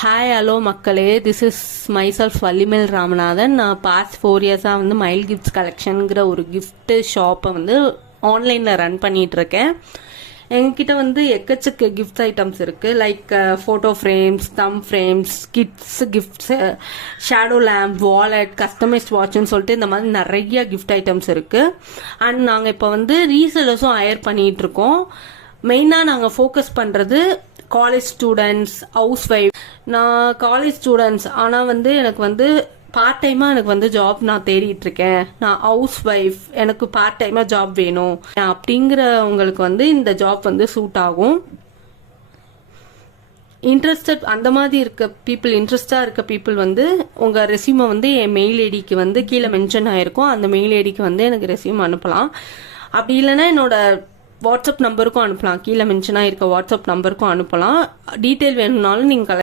Hi hello மக்களே, this is myself வள்ளிமேல் Ramanathan. நான் past 4 இயர்ஸாக வந்து மைல் கிஃப்ட்ஸ் கலெக்ஷனுங்கிற ஒரு கிஃப்ட் ஷாப்பை வந்து ஆன்லைனில் ரன் பண்ணிட்டு இருக்கேன். எங்ககிட்ட வந்து எக்கச்சக்க கிஃப்ட் ஐட்டம்ஸ் இருக்குது. லைக் ஃபோட்டோ ஃப்ரேம்ஸ், தம் frames, kids gifts, shadow lamp, wallet, customised வாட்ச்னு சொல்லிட்டு இந்த மாதிரி நிறைய கிஃப்ட் ஐட்டம்ஸ் இருக்குது. அண்ட் நாங்கள் இப்போ வந்து ரீசெல்லர்ஸும் ஹையர் பண்ணிகிட்டு இருக்கோம். மெயினாக நாங்கள் ஃபோக்கஸ் பண்ணுறது காலேஜ் ஸ்டூடெண்ட்ஸ், ஹவுஸ் ஒய்ஃப். நான் காலேஜ் ஸ்டூடெண்ட்ஸ், ஆனால் வந்து எனக்கு வந்து பார்ட் டைமாக எனக்கு வந்து ஜாப் நான் தேடிட்டு இருக்கேன். நான் ஹவுஸ் ஒய்ஃப், எனக்கு பார்ட் டைமாக ஜாப் வேணும் அப்படிங்கிறவங்களுக்கு வந்து இந்த ஜாப் வந்து சூட் ஆகும். இன்ட்ரெஸ்டட் அந்த மாதிரி இருக்க பீப்புள், இன்ட்ரெஸ்டாக இருக்க பீப்புள் வந்து உங்கள் ரெஸ்யூமை வந்து என் மெயில் ஐடிக்கு வந்து கீழே மென்ஷன் ஆகிருக்கும். அந்த மெயில் ஐடிக்கு வந்து எனக்கு ரெஸ்யூம் அனுப்பலாம். அப்படி இல்லைன்னா என்னோட வாட்ஸ்அப் நம்பருக்கும் அனுப்பலாம். கீழே மென்ஷனாக இருக்க வாட்ஸ்அப் நம்பருக்கும் அனுப்பலாம். டீட்டெயில் வேணும்னாலும் நீங்கள்